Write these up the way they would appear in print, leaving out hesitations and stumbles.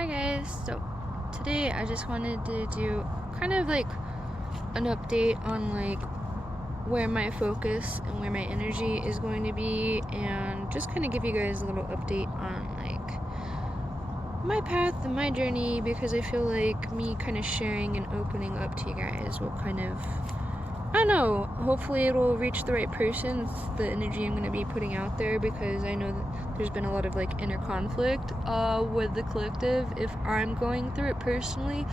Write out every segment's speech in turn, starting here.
Hi guys, so today I just wanted to do kind of like an update on like where my focus and where my energy is going to be, and just kind of give you guys a little update on like my path and my journey, because I feel like me kind of sharing and opening up to you guys will kind of, I don't know, hopefully it'll reach the right person. It's the energy I'm going to be putting out there, because I know that there's been a lot of like inner conflict with the collective if I'm going through it personally.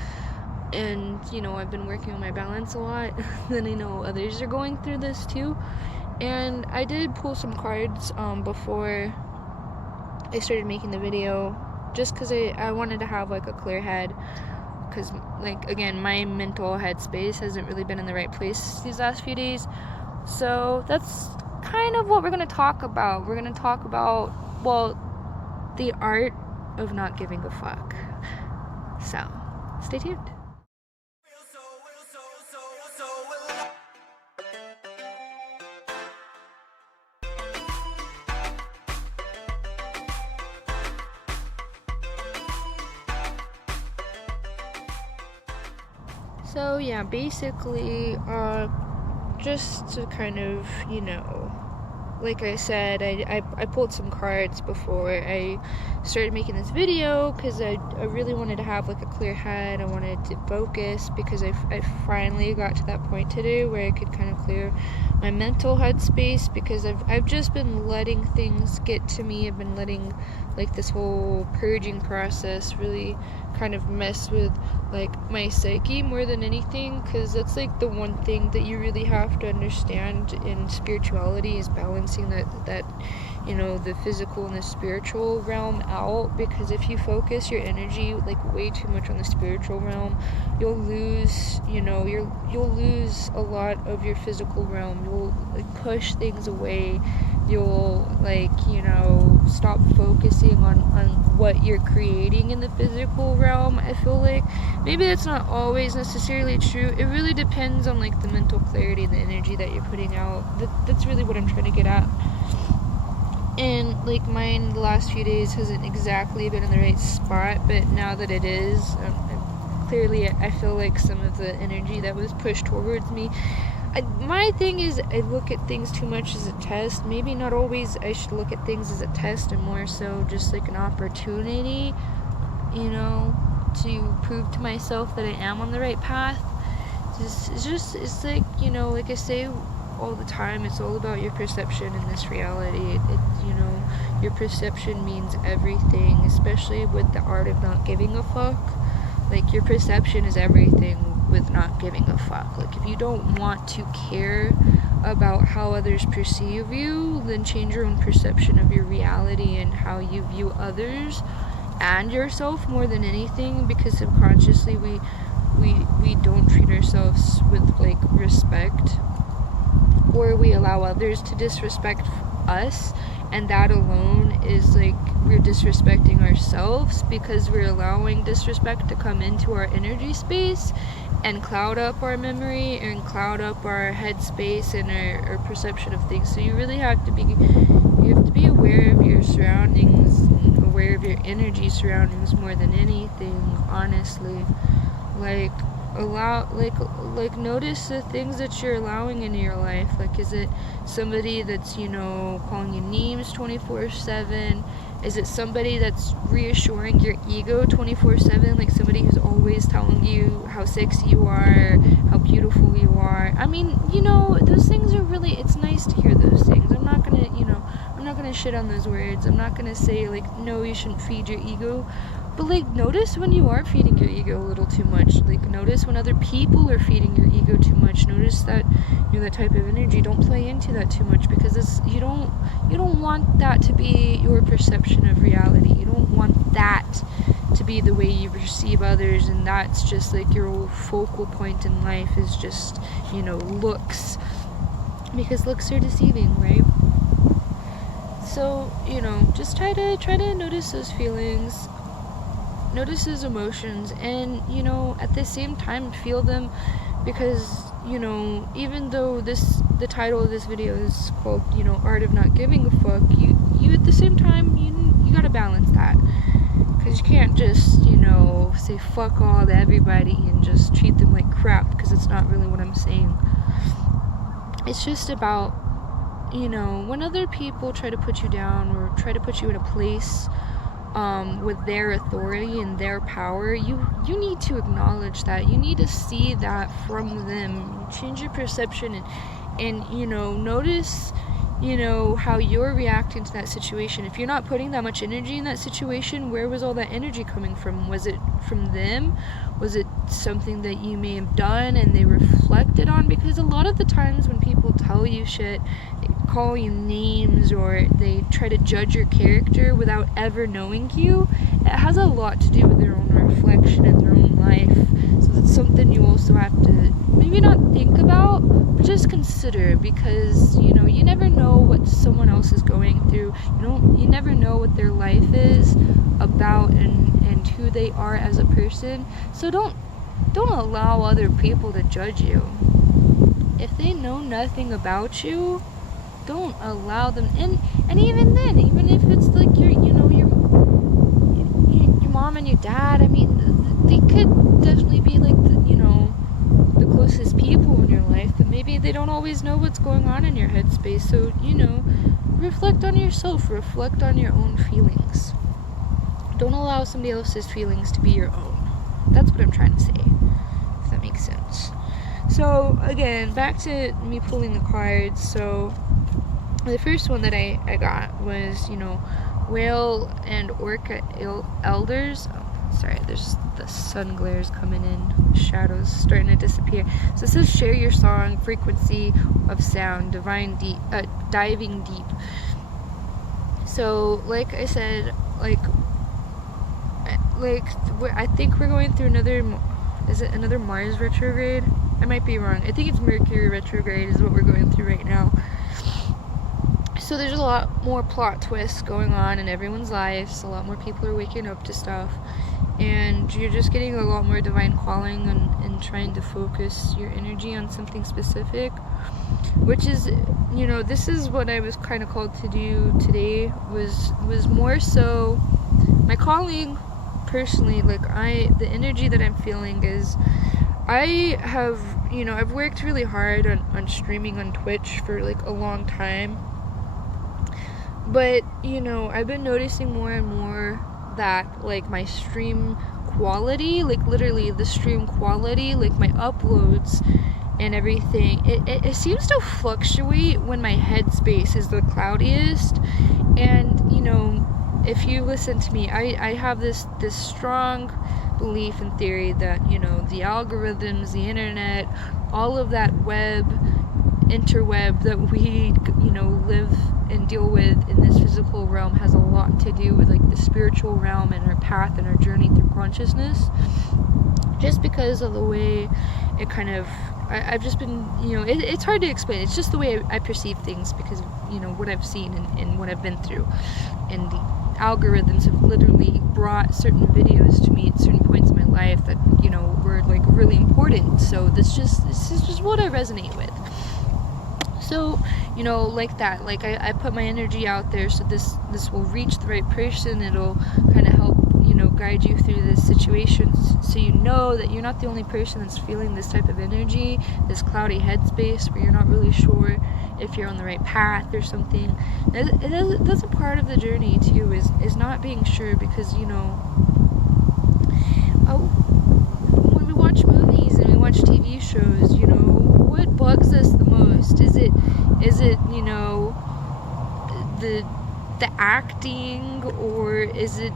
And I've been working on my balance a lot. Then I know others are going through this too. And I did pull some cards before I started making the video, just because I wanted to have like a clear head, because like again my mental headspace hasn't really been in the right place these last few days. So that's kind of what we're going to talk about. We're going to talk about, well, the art of not giving a fuck. So stay tuned. So yeah, basically, just to kind of, like I said, I pulled some cards before I started making this video, because I really wanted to have like a clear head. I wanted to focus, because I finally got to that point today where I could kind of clear my mental headspace, because I've just been letting things get to me. I've been letting like this whole purging process really kind of mess with like my psyche more than anything, because that's like the one thing that you really have to understand in spirituality, is balancing that the physical and the spiritual realm out. Because if you focus your energy like way too much on the spiritual realm, you'll lose you'll lose a lot of your physical realm. You'll like push things away. You'll stop focusing on what you're creating in the physical realm. I feel like maybe that's not always necessarily true. It really depends on like the mental clarity and the energy that you're putting out. That's really what I'm trying to get at. And like mine the last few days hasn't exactly been in the right spot, but now that it is, clearly I feel like some of the energy that was pushed towards me, my thing is I look at things too much as a test. Maybe not always I should look at things as a test, and more so just like an opportunity, to prove to myself that I am on the right path. It's like, like I say all the time, it's all about your perception in this reality. Your perception means everything, especially with the art of not giving a fuck. Like, your perception is everything with not giving a fuck. Like, if you don't want to care about how others perceive you, then change your own perception of your reality and how you view others and yourself more than anything, because subconsciously we don't treat ourselves with like respect, or we allow others to disrespect us, and that alone is like we're disrespecting ourselves, because we're allowing disrespect to come into our energy space and cloud up our memory and cloud up our headspace and our perception of things. So you really have to be aware of your surroundings and aware of your energy surroundings more than anything, honestly. Like, notice the things that you're allowing into your life. Like, is it somebody that's calling you names 24/7? Is it somebody that's reassuring your ego 24/7? Like somebody who's always telling you how sexy you are, how beautiful you are. I mean, those things are really, it's nice to hear those things. I'm not gonna shit on those words. I'm not gonna say like, no, you shouldn't feed your ego. But like, notice when you are feeding your ego a little too much. Like, notice when other people are feeding your ego too much. Notice that that type of energy. Don't play into that too much, because you don't want that to be your perception of reality. You don't want that to be the way you perceive others, and that's just like your focal point in life is just looks, because looks are deceiving, right? So just try to notice those feelings. Notice those emotions, and at the same time feel them, because even though the title of this video is called art of not giving a fuck, you at the same time you gotta balance that, because you can't just, say fuck all to everybody and just treat them like crap, because it's not really what I'm saying. It's just about, when other people try to put you down or try to put you in a place with their authority and their power, you need to acknowledge that. You need to see that from them. Change your perception and notice, how you're reacting to that situation. If you're not putting that much energy in that situation, where was all that energy coming from? Was it from them? Was it something that you may have done and they reflected on? Because a lot of the times when people tell you shit, they call you names, or they try to judge your character without ever knowing you, it has a lot to do with their own reflection in their own life. So that's something you also have to maybe not think about, but just consider, because you never know what someone else is going through. You never know what their life is about and who they are as a person. So don't allow other people to judge you. If they know nothing about you, don't allow them. And even then, even if it's like your mom and your dad, I mean, they could definitely be like the closest people in your life, but maybe they don't always know what's going on in your headspace. So reflect on yourself, reflect on your own feelings. Don't allow somebody else's feelings to be your own. That's what I'm trying to say, if that makes sense. So again, back to me pulling the cards. So the first one that I got was, whale and orca elders. Oh, sorry, there's the sun glares coming in, shadows starting to disappear. So it says, share your song, frequency of sound, diving deep. So like I said, I think we're going through another Mars retrograde? I might be wrong. I think it's Mercury retrograde is what we're going through right now. So there's a lot more plot twists going on in everyone's lives. A lot more people are waking up to stuff, and you're just getting a lot more divine calling and trying to focus your energy on something specific, which is, this is what I was kind of called to do today, was more so my calling. Personally, the energy that I'm feeling is, I have, I've worked really hard on streaming on Twitch for a long time, but I've been noticing more and more that my stream quality, literally the stream quality, my uploads and everything, it seems to fluctuate when my headspace is the cloudiest. And if you listen to me, I have this strong belief and theory that the algorithms, the internet, all of that interweb that we live and deal with in this physical realm has a lot to do with the spiritual realm and our path and our journey through consciousness, just because of the way it kind of, I've just been, it's hard to explain. It's just the way I perceive things, because what I've seen and what I've been through, and the algorithms have literally brought certain videos to me at certain points in my life that were really important. So this is just what I resonate with. So that, I put my energy out there, so this will reach the right person. It'll kind of help guide you through this situation, so that you're not the only person that's feeling this type of energy, this cloudy headspace where you're not really sure if you're on the right path or something. That's a part of the journey too, is not being sure, because when we watch movies and we watch TV shows, what bugs us the most? Is it the acting, or is it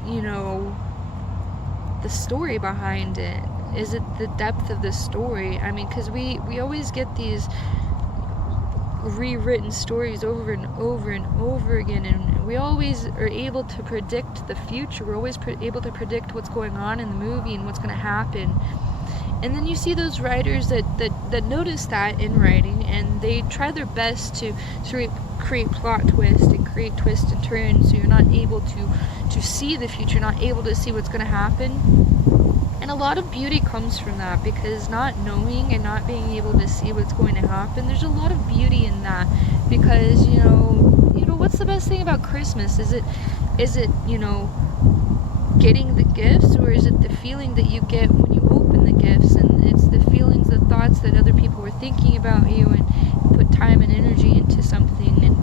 the story behind it? Is it the depth of the story? I mean, because we always get these rewritten stories over and over and over again, and we always are able to predict the future. We're always able to predict what's going on in the movie and what's going to happen. And then you see those writers that notice that in writing, and they try their best to create plot twists and create twists and turns, so you're not able to see the future, not able to see what's going to happen. And a lot of beauty comes from that, because not knowing and not being able to see what's going to happen, there's a lot of beauty in that. Because what's the best thing about Christmas? Is it getting the gifts, or is it the feeling that you get when you open the gifts, and it's the feelings, the thoughts that other people were thinking about you and put time and energy into something, and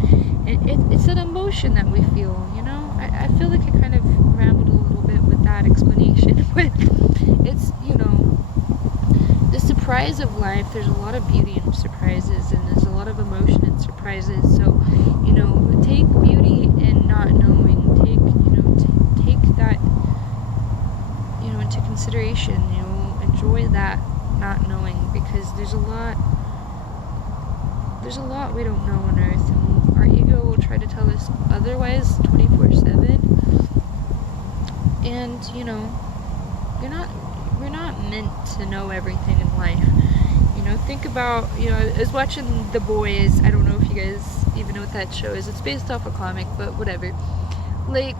it's an emotion that we feel, you know? I feel like I kind of rambled a little bit with that explanation, but it's, you know, the surprise of life. There's a lot of beauty in surprises, and there's a lot of emotion in surprises. So, you know, take beauty in not knowing. Take, you know, take that, you know, into consideration. You know, enjoy that not knowing, because there's a lot we don't know on Earth, and our ego will try to tell us otherwise 24/7. And, you know, we're not meant to know everything in life. You know, think about, you know, I was watching The Boys. I don't know if you guys even know what that show is. It's based off a comic, but whatever. Like,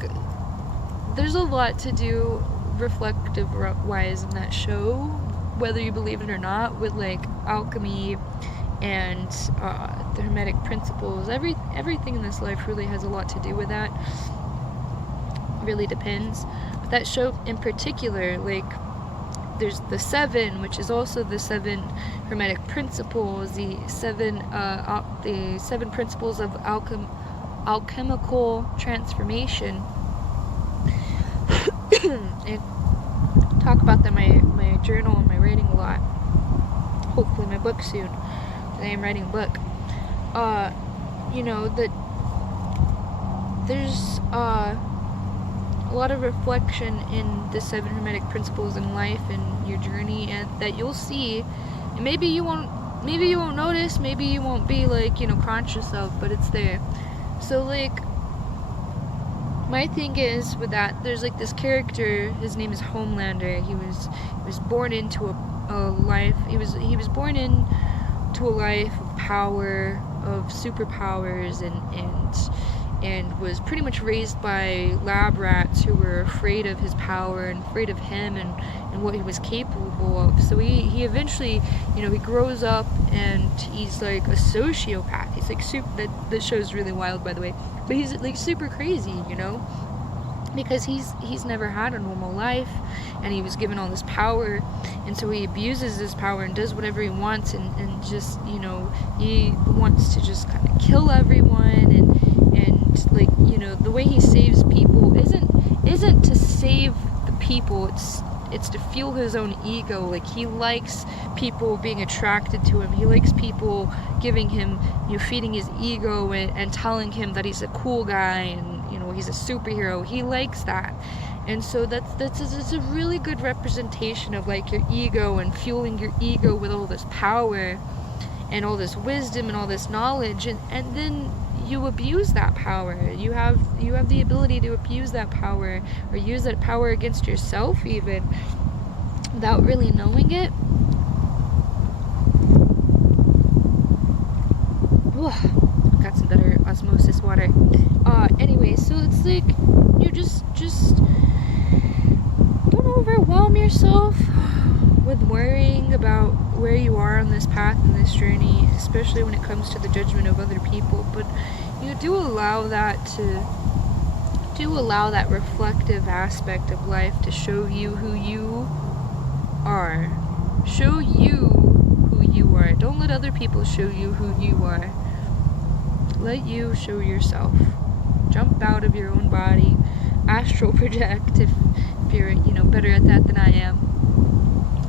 there's a lot to do reflective wise in that show, whether you believe it or not, with like alchemy and the hermetic principles. Everything in this life really has a lot to do with that. Really depends. But that show in particular, like, there's the 7, which is also the 7 hermetic principles, the 7 principles of alchemical transformation. And talk about them in my journal and my writing a lot. Hopefully my book soon. I am writing a book. You know, that there's a lot of reflection in the 7 hermetic principles in life and your journey, and that you'll see, and maybe you won't notice, maybe you won't be like, you know, conscious of, but it's there. So like, my thing is with that, there's like this character, his name is Homelander. He was born into a life, he was born into a life of power, of superpowers, and was pretty much raised by lab rats who were afraid of his power and afraid of him and what he was capable of. So he eventually, you know, he grows up and he's like a sociopath. He's like that show's really wild, by the way, but he's like super crazy, you know, because he's never had a normal life, and he was given all this power, and so he abuses this power and does whatever he wants, and just, you know, he wants to just kind of kill everyone, and like, you know, the way he saves people isn't to save the people, it's to fuel his own ego. Like, he likes people being attracted to him. He likes people giving him, you know, feeding his ego and telling him that he's a cool guy and, you know, he's a superhero. He likes that. And so it's a really good representation of like your ego and fueling your ego with all this power and all this wisdom and all this knowledge, and then you abuse that power. You have the ability to abuse that power, or use that power against yourself even, without really knowing it. Ooh, got some better osmosis water. Anyway, so it's like, you just don't overwhelm yourself with worrying about where you are on this path and this journey, especially when it comes to the judgment of other people. But you do allow that reflective aspect of life to show you who you are. Show you who you are. Don't let other people show you who you are. Let you show yourself. Jump out of your own body. Astral project if you're, you know, better at that than I am.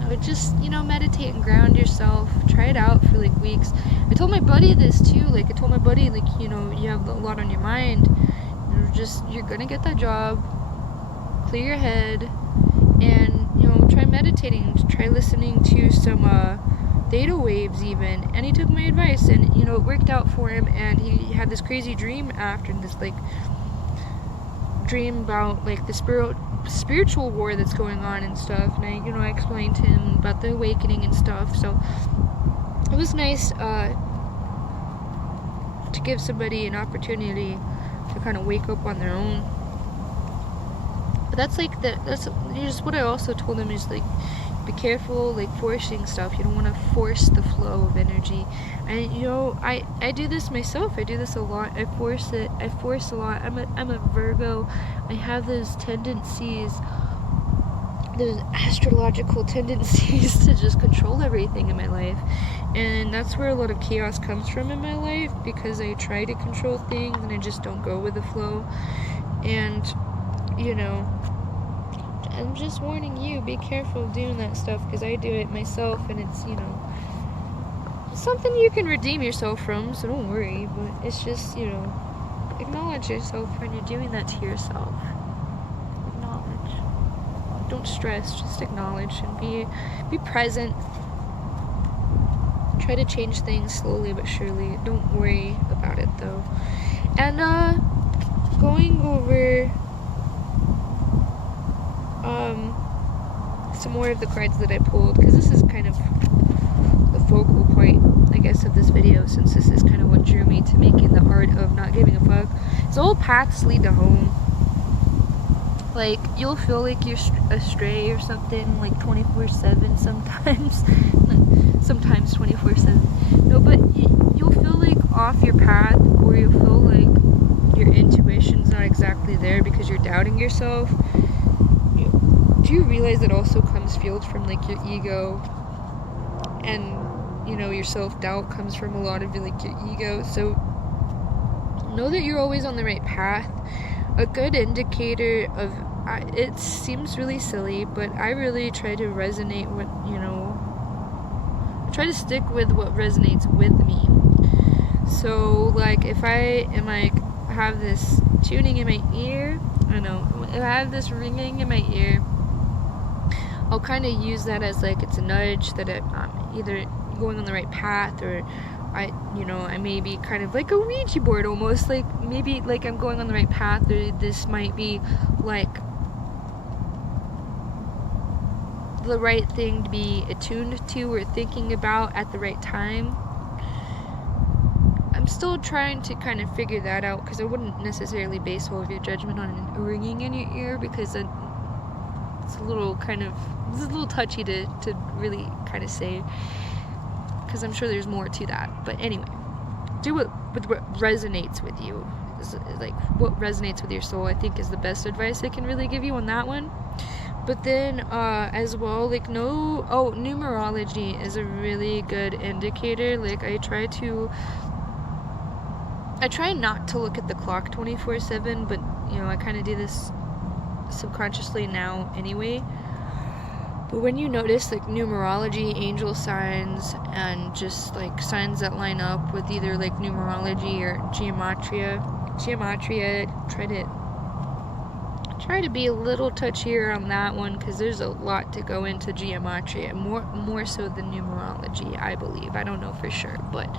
But just, you know, meditate and ground yourself. Try it out for like weeks. I told my buddy this too. Like, I told my buddy, like, you know, you have a lot on your mind. You're gonna get that job. Clear your head, and, you know, try meditating. Try listening to some theta waves even. And he took my advice, and, you know, it worked out for him. And he had this crazy dream after this, like, dream about like the spiritual war that's going on and stuff, and I explained to him about the awakening and stuff. So it was nice to give somebody an opportunity to kind of wake up on their own. But that's just what I also told him, is like, be careful, like, forcing stuff. You don't want to force the flow of energy. And, you know, I do this myself. I do this a lot. I force a lot. I'm a Virgo. I have those tendencies those astrological tendencies to just control everything in my life. And that's where a lot of chaos comes from in my life, because I try to control things and I just don't go with the flow. And, you know, I'm just warning you, be careful doing that stuff, because I do it myself, and it's, you know, something you can redeem yourself from, so don't worry. But it's just, you know, acknowledge yourself when you're doing that to yourself. Acknowledge. Don't stress, just acknowledge and be present. Try to change things slowly but surely. Don't worry about it though. And going over some more of the cards that I pulled, because this is kind of the focal point, I guess, of this video, since this is kind of what drew me to making the art of not giving a fuck. So all paths lead to home. Like, you'll feel like you're astray or something, like 24/7 sometimes. Sometimes 24/7. No, but you'll feel like off your path, or you'll feel like your intuition's not exactly there because you're doubting yourself. Do you realize it also comes fueled from like your ego, and you know, your self-doubt comes from a lot of like your ego. So know that you're always on the right path. A good indicator of it seems really silly, but I really try to resonate with, you know, try to stick with what resonates with me. So like if I am like have this tuning in my ear, I know, if I have this ringing in my ear, I'll kind of use that as like it's a nudge that I'm either going on the right path, or I may be kind of like a Ouija board almost, like maybe like I'm going on the right path, or this might be like the right thing to be attuned to or thinking about at the right time. I'm still trying to kind of figure that out, because I wouldn't necessarily base all of your judgment on ringing in your ear, because it's a little touchy to really kind of say, because I'm sure there's more to that. But anyway, do it with what resonates with you. Like what resonates with your soul, I think, is the best advice I can really give you on that one. But then as well, like numerology is a really good indicator. Like I try not to look at the clock 24/7, but you know, I kind of do this subconsciously now anyway. But when you notice like numerology, angel signs, and just like signs that line up with either like numerology or gematria, try to be a little touchier on that one, because there's a lot to go into gematria, more so than numerology, I believe. I don't know for sure, but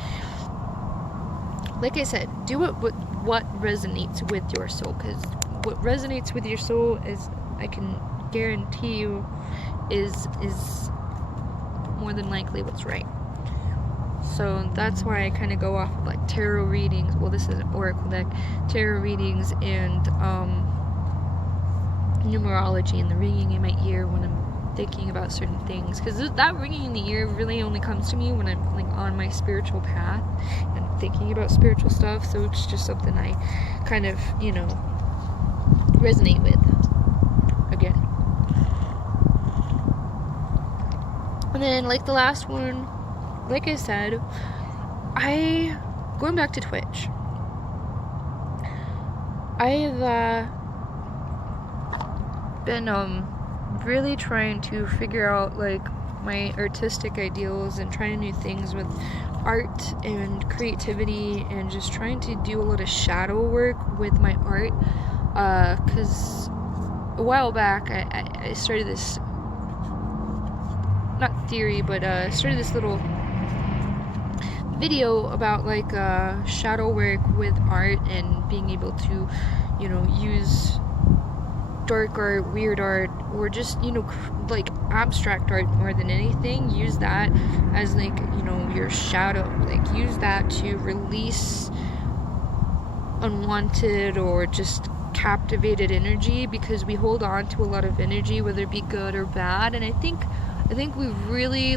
like I said, do it with what resonates with your soul, because what resonates with your soul is, I can guarantee you, is more than likely what's right. So that's why I kind of go off of like tarot readings. Well, this is an oracle deck. Tarot readings and numerology and the ringing in my ear when I'm thinking about certain things, because that ringing in the ear really only comes to me when I'm like on my spiritual path and thinking about spiritual stuff. So it's just something I kind of, you know, resonate with again. And then like the last one, like I said, going back to Twitch, I've been really trying to figure out like my artistic ideals and trying new things with art and creativity, and just trying to do a lot of shadow work with my art, because a while back I started this, not theory, but started this little video about like shadow work with art, and being able to, you know, use dark art, weird art, or just, you know, like abstract art more than anything. Use that as like, you know, your shadow, like use that to release unwanted or just captivated energy, because we hold on to a lot of energy, whether it be good or bad. And I think we've really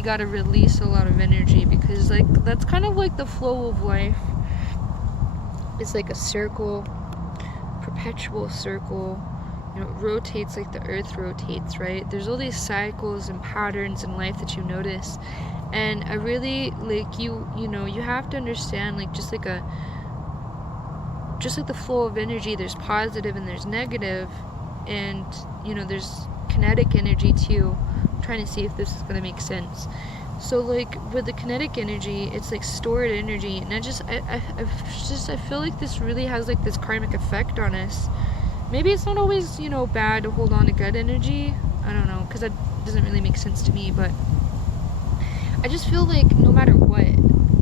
got to release a lot of energy, because like that's kind of like the flow of life. It's like a circle, perpetual circle, it rotates like the earth rotates, right? There's all these cycles and patterns in life that you notice, and I really like you have to understand, like, just like the flow of energy, there's positive and there's negative, and there's kinetic energy too. I'm trying to see if this is going to make sense. So like with the kinetic energy, it's like stored energy, and I feel like this really has like this karmic effect on us. Maybe it's not always bad to hold on to good energy, I don't know, because that doesn't really make sense to me, but I just feel like no matter what,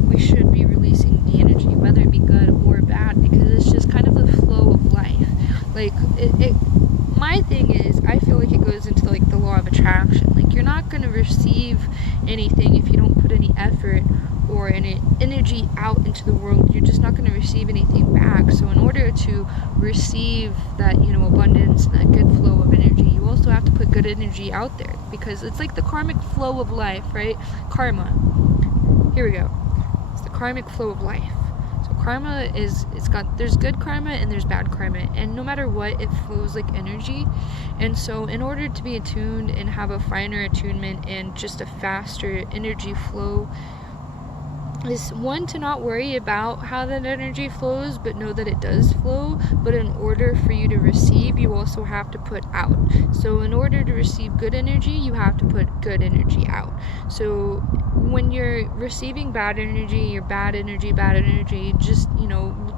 we should be releasing the energy, whether it be good or bad, because it's just kind of the flow of life. Like my thing is, I feel like it goes into like the law of attraction. Like, you're not going to receive anything if you don't put any effort or any energy out into the world. You're just not going to receive anything back. So in order to receive that abundance, that good flow of energy, you also have to put good energy out there, because it's like the karmic flow of life, right? Karma. Here we go. It's the karmic flow of life. So karma there's good karma and there's bad karma, and no matter what, it flows like energy. And so in order to be attuned and have a finer attunement and just a faster energy flow, is one, to not worry about how that energy flows, but know that it does flow. But in order for you to receive, you also have to put out. So in order to receive good energy, you have to put good energy out. So when you're receiving bad energy, just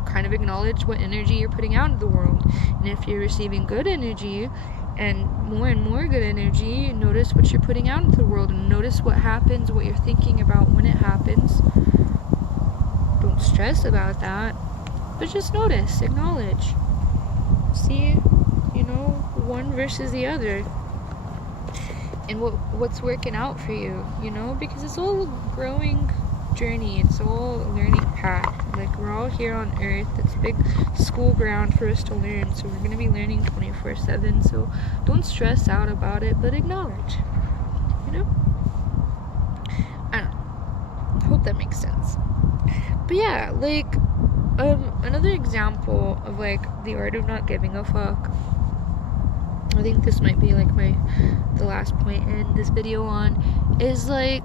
kind of acknowledge what energy you're putting out into the world. And if you're receiving good energy and more good energy, notice what you're putting out into the world, and notice what happens, what you're thinking about when it happens. Don't stress about that, but just notice, acknowledge, see one versus the other, and what's working out for you, because it's all a growing journey, it's all a learning path. Like, we're all here on earth. It's a big school ground for us to learn, so we're going to be learning 24/7. So don't stress out about it, but acknowledge. I don't know. I hope that makes sense. But yeah, like another example of like the art of not giving a fuck, I think this might be like the last point in this video on, is like,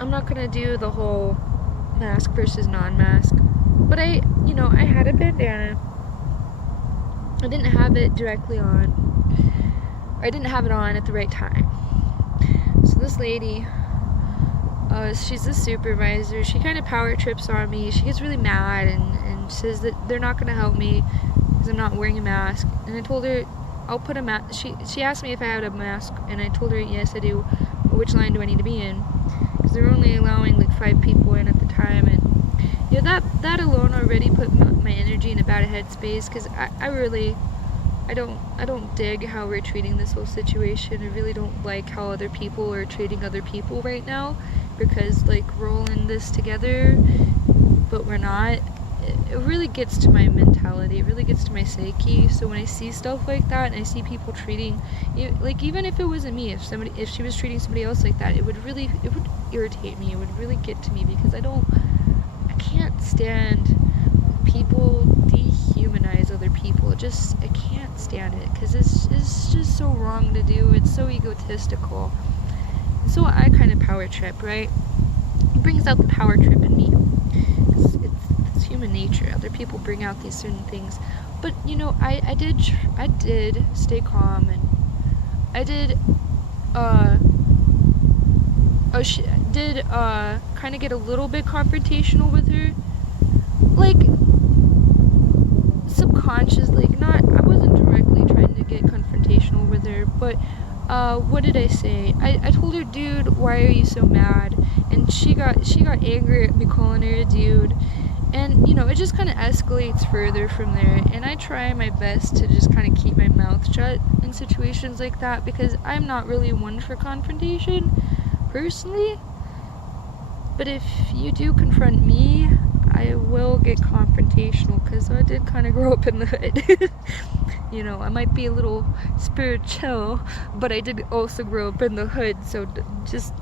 I'm not gonna do the whole mask versus non-mask, but I had a bandana. I didn't have it directly on, or I didn't have it on at the right time. So this lady, she's the supervisor, she kind of power trips on me. She gets really mad and says that they're not gonna help me because I'm not wearing a mask. And I told her I'll put a mask. She asked me if I had a mask, and I told her yes I do. Which line do I need to be in? Because they were only allowing like 5 people in at the time, and that alone already put my energy in a bad headspace, because I don't dig how we're treating this whole situation. I really don't like how other people are treating other people right now, because like we're all in this together, but we're not. It really gets to my mentality, it really gets to my psyche. So when I see stuff like that, and I see people treating, like, even if it wasn't me, if she was treating somebody else like that, it would irritate me, it would really get to me, because I can't stand people dehumanize other people. I can't stand it, because it's just so wrong to do. It's so egotistical. So I kind of power trip, right? It brings out the power trip in me. It's human nature. Other people bring out these certain things, but I did stay calm, and I did kind of get a little bit confrontational with her, like subconsciously. I wasn't directly trying to get confrontational with her, but what did I say? I told her, dude, why are you so mad? And she got angry at me calling her a dude. And, it just kind of escalates further from there. And I try my best to just kind of keep my mouth shut in situations like that, because I'm not really one for confrontation, personally. But if you do confront me, I will get confrontational, because I did kind of grow up in the hood. I might be a little spiritual, but I did also grow up in the hood, so just,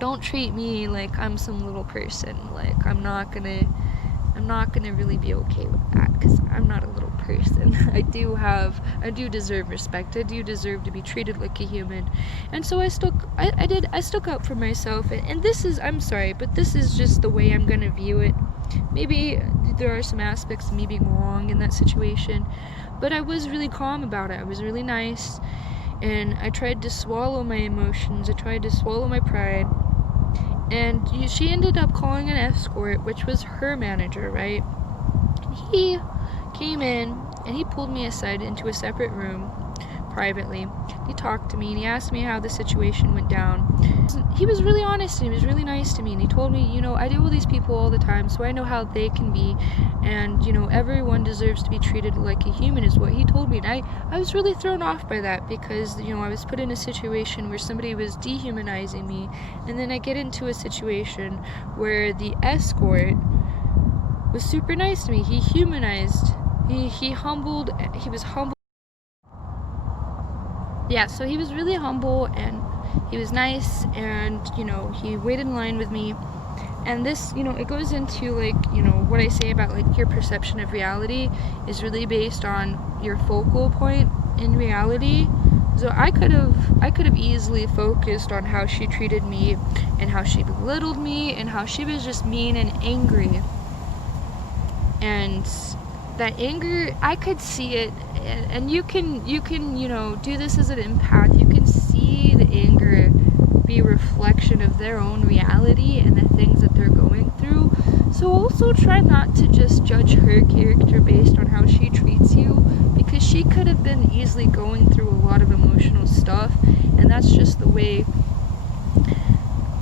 don't treat me like I'm some little person. Like, I'm not gonna really be okay with that, because I'm not a little person. I do deserve respect. I do deserve to be treated like a human. And so I stuck up for myself. And this is, I'm sorry, but this is just the way I'm gonna view it. Maybe there are some aspects of me being wrong in that situation, but I was really calm about it. I was really nice, and I tried to swallow my emotions. I tried to swallow my pride. And she ended up calling an escort, which was her manager, right? And he came in and he pulled me aside into a separate room privately. He talked to me and he asked me how the situation went down. He was really honest and he was really nice to me, and he told me, you know, I deal with these people all the time, so I know how they can be, and, you know, everyone deserves to be treated like a human, is what he told me. And I was really thrown off by that, because, you know, I was put in a situation where somebody was dehumanizing me, and then I get into a situation where the escort was super nice to me. He humanized, he was humble. Yeah, so he was really humble and he was nice, and, you know, he waited in line with me. And this, you know, it goes into, like, you know, what I say about, like, your perception of reality is really based on your focal point in reality. So I could have easily focused on how she treated me and how she belittled me and how she was just mean and angry. And that anger, I could see it, and you can, you know, do this as an empath. You can see the anger be a reflection of their own reality and the things that they're going through. So also try not to just judge her character based on how she treats you, because she could have been easily going through a lot of emotional stuff, and that's just the way,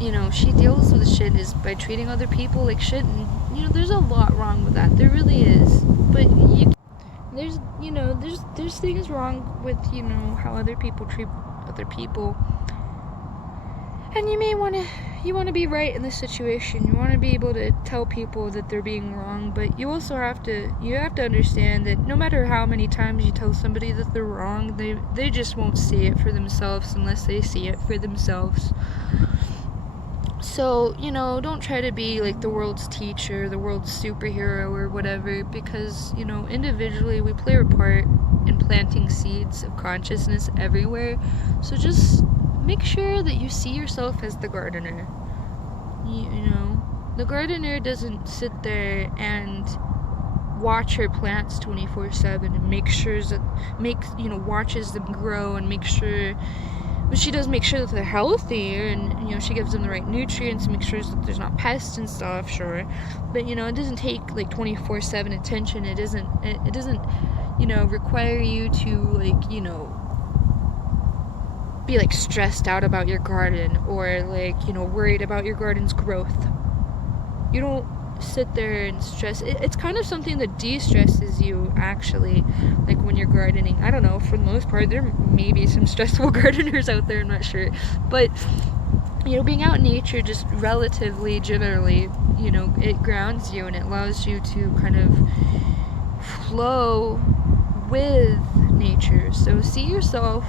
you know, she deals with shit, is by treating other people like shit. And, you know, there's a lot wrong with that. There really is. But there's, you know, there's things wrong with, you know, how other people treat other people. And you may want to be right in this situation. You want to be able to tell people that they're being wrong, but you also have to understand that no matter how many times you tell somebody that they're wrong, they just won't see it for themselves unless they see it for themselves. So, you know, don't try to be like the world's teacher, the world's superhero, or whatever, because, you know, individually we play our part in planting seeds of consciousness everywhere. So just make sure that you see yourself as the gardener. You know, the gardener doesn't sit there and watch her plants 24/7 and watches them grow and make sure. But she does make sure that they're healthy, and, you know, she gives them the right nutrients and makes sure that there's not pests and stuff, sure. But, you know, it doesn't take, like, 24/7 attention. It doesn't, you know, require you to, like, you know, be, like, stressed out about your garden, or, like, you know, worried about your garden's growth. You don't sit there and stress. It's kind of something that de-stresses you, actually, like when you're gardening. I don't know, for the most part. There may be some stressful gardeners out there, I'm not sure, but, you know, being out in nature, just relatively generally, you know, it grounds you and it allows you to kind of flow with nature. So see yourself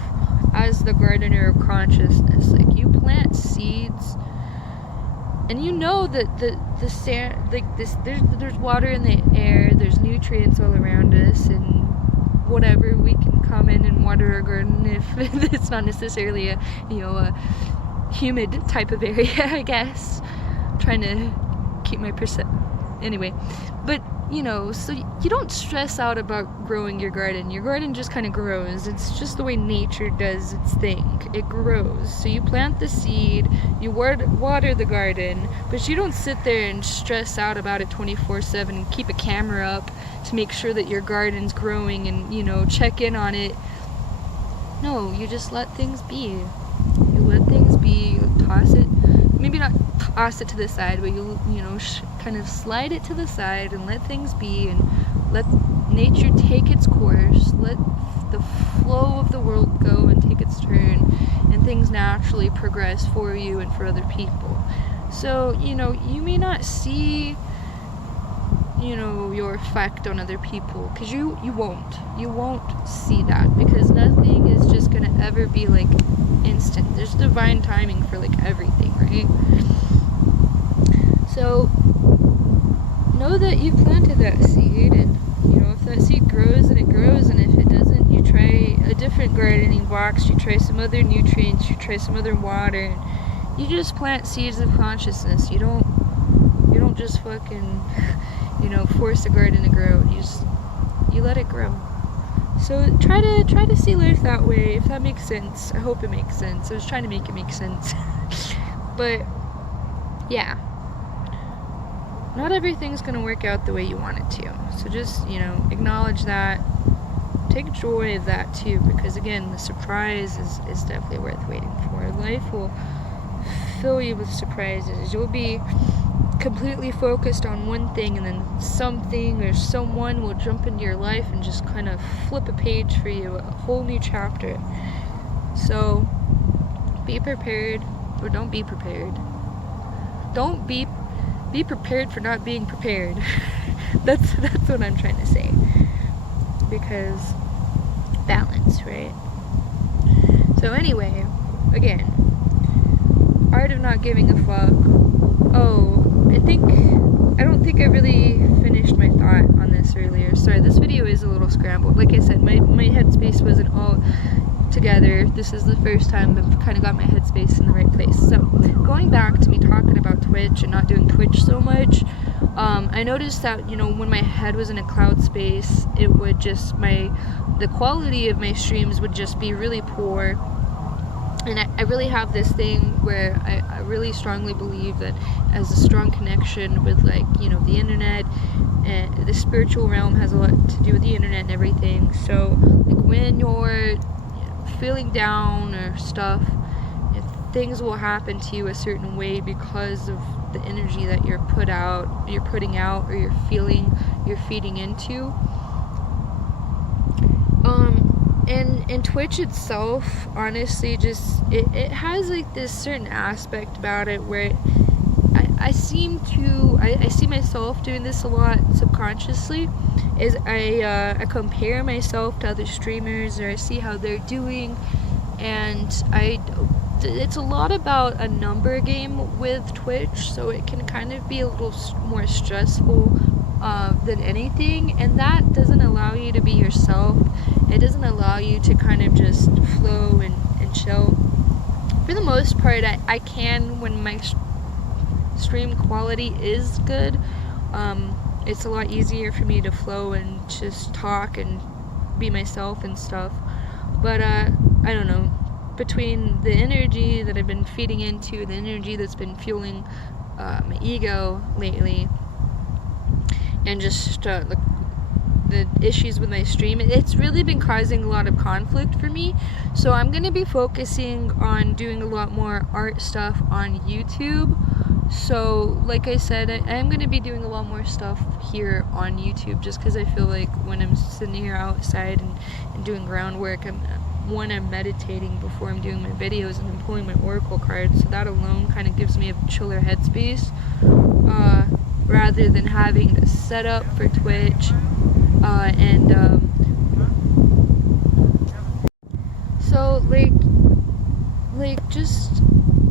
as the gardener of consciousness. Like, you plant seeds, and you know that the sand, like, this, there's water in the air, there's nutrients all around us, and whatever, we can come in and water our garden if it's not necessarily a, you know, a humid type of area, I guess. I'm trying to keep my anyway. But, you know, so you don't stress out about growing your garden. Your garden just kind of grows. It's just the way nature does its thing. It grows. So you plant the seed, you water the garden, but you don't sit there and stress out about it 24/7 and keep a camera up to make sure that your garden's growing and, you know, check in on it. No, you just let things be. You let things be. You toss it, maybe not toss it to the side, but you know, kind of slide it to the side and let things be, and let nature take its course. Let the flow of the world go and take its turn, and things naturally progress for you and for other people. So, you know, you may not see, you know, your effect on other people, because you won't see that, because nothing is just gonna ever be like instant. There's divine timing for like everything, right? So know that you planted that seed, and you know, if that seed grows, then it grows, and if it doesn't, you try a different gardening box, you try some other nutrients, you try some other water, and you just plant seeds of consciousness. You don't just fucking, you know, force a garden to grow. You let it grow. So try to see life that way, if that makes sense. I hope it makes sense. I was trying to make it make sense. But yeah, not everything's gonna work out the way you want it to. So just, you know, acknowledge that. Take joy of that too, because again, the surprise is definitely worth waiting for. Life will fill you with surprises. You'll be completely focused on one thing, and then something or someone will jump into your life and just kind of flip a page for you, a whole new chapter. So be prepared, or don't be prepared. Don't be prepared for not being prepared. that's what I'm trying to say, because balance, right? So anyway, again, art of not giving a fuck. Oh, I don't think I really finished my thought on this earlier. Sorry, this video is a little scrambled. Like I said, my headspace wasn't all together. This is the first time I've kind of got my headspace in the right place. So, going back to me talking about Twitch and not doing Twitch so much, I noticed that, you know, when my head was in a cloud space, it would just, the quality of my streams would just be really poor. And I really have this thing where I really strongly believe that as a strong connection with, like, you know, the internet, and the spiritual realm has a lot to do with the internet and everything. So, like, when you're feeling down or stuff, things will happen to you a certain way because of the energy that you're putting out, or you're feeding into. And Twitch itself, honestly, just it has like this certain aspect about it where I see myself doing this a lot subconsciously. Is I compare myself to other streamers, or I see how they're doing, and it's a lot about a number game with Twitch, so it can kind of be a little more stressful than anything, and that doesn't allow you to be yourself. It doesn't allow you to kind of just flow and chill. For the most part, I can, when my stream quality is good, it's a lot easier for me to flow and just talk and be myself and stuff. But I don't know, between the energy that I've been feeding into, the energy that's been fueling my ego lately, and just the issues with my stream, it's really been causing a lot of conflict for me. So I'm going to be focusing on doing a lot more art stuff on YouTube. So like I said, I'm going to be doing a lot more stuff here on YouTube, just because I feel like when I'm sitting here outside and doing groundwork, I'm meditating before I'm doing my videos, and I'm pulling my oracle cards, so that alone kind of gives me a chiller headspace, rather than having this set up for Twitch, so like just,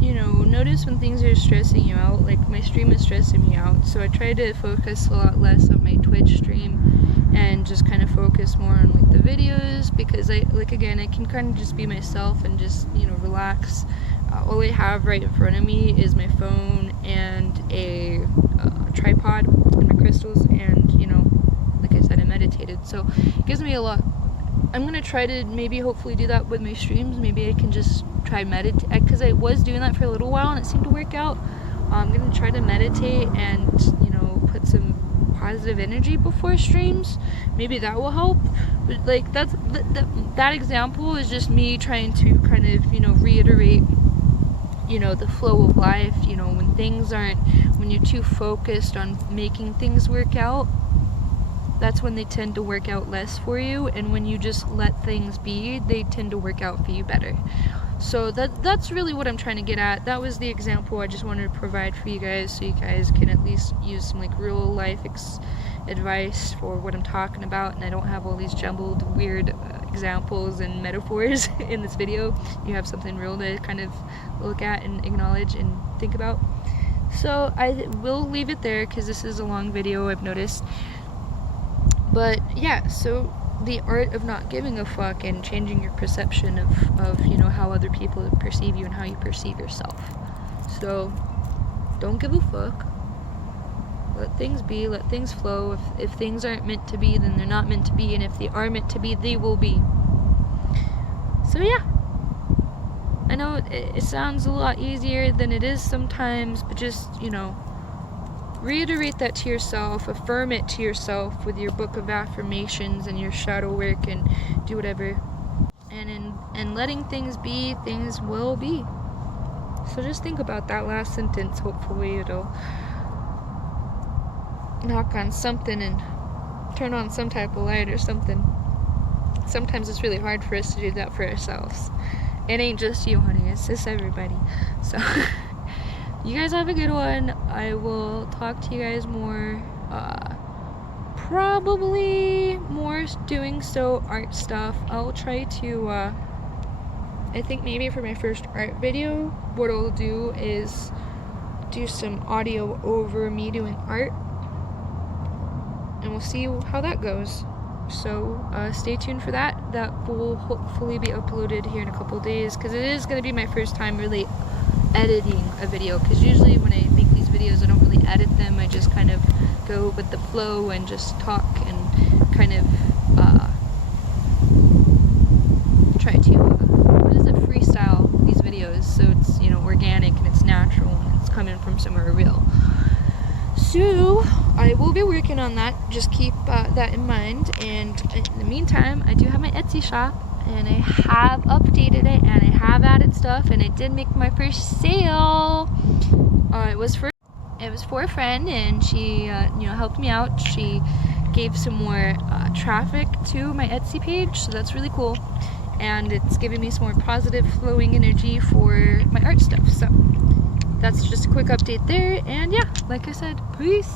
you know, notice when things are stressing you out. Like, my stream is stressing me out, so I try to focus a lot less on my Twitch stream and just kind of focus more on like the videos, because I can kind of just be myself and just, you know, relax. All I have right in front of me is my phone and a tripod and my crystals, and, you know, like I said, I meditated, so it gives me a lot. I'm gonna try to maybe hopefully do that with my streams. Maybe I can just try meditate, because I was doing that for a little while and it seemed to work out. I'm gonna try to meditate and, you know, put some positive energy before streams. Maybe that will help. But like, that example is just me trying to kind of, you know, reiterate, you know, the flow of life. You know, when you're too focused on making things work out, that's when they tend to work out less for you, and when you just let things be, they tend to work out for you better. So that's really what I'm trying to get at. That was the example I just wanted to provide for you guys, so you guys can at least use some like real life advice for what I'm talking about, and I don't have all these jumbled weird examples and metaphors in this video. You have something real to kind of look at and acknowledge and think about. So I will leave it there because this is a long video, I've noticed. But yeah, so the art of not giving a fuck and changing your perception of you know, how other people perceive you and how you perceive yourself. So don't give a fuck. Let things be, let things flow. If things aren't meant to be, then they're not meant to be, and if they are meant to be, they will be. So yeah, I know it sounds a lot easier than it is sometimes, but just, you know, reiterate that to yourself, affirm it to yourself with your book of affirmations and your shadow work, and do whatever. And in letting things be, things will be. So just think about that last sentence. Hopefully it'll knock on something and turn on some type of light or something. Sometimes it's really hard for us to do that for ourselves. It ain't just you, honey, it's just everybody. So you guys have a good one. I will talk to you guys more, probably more doing art stuff. I'll try to, I think maybe for my first art video, what I'll do is do some audio over me doing art, and we'll see how that goes. So stay tuned for that. That will hopefully be uploaded here in a couple days, because it is going to be my first time really editing a video, because usually when I make these videos I don't really edit them. I just kind of go with the flow and just talk and kind of try to freestyle these videos, so it's, you know, organic and it's natural and it's coming from somewhere real. So I will be working on that. Just keep that in mind. And in the meantime, I do have my Etsy shop, and I have updated it, and I have added stuff, and I did make my first sale. It was for a friend, and she you know, helped me out. She gave some more traffic to my Etsy page, so that's really cool, and it's giving me some more positive flowing energy for my art stuff. So that's just a quick update there, and yeah, like I said, peace.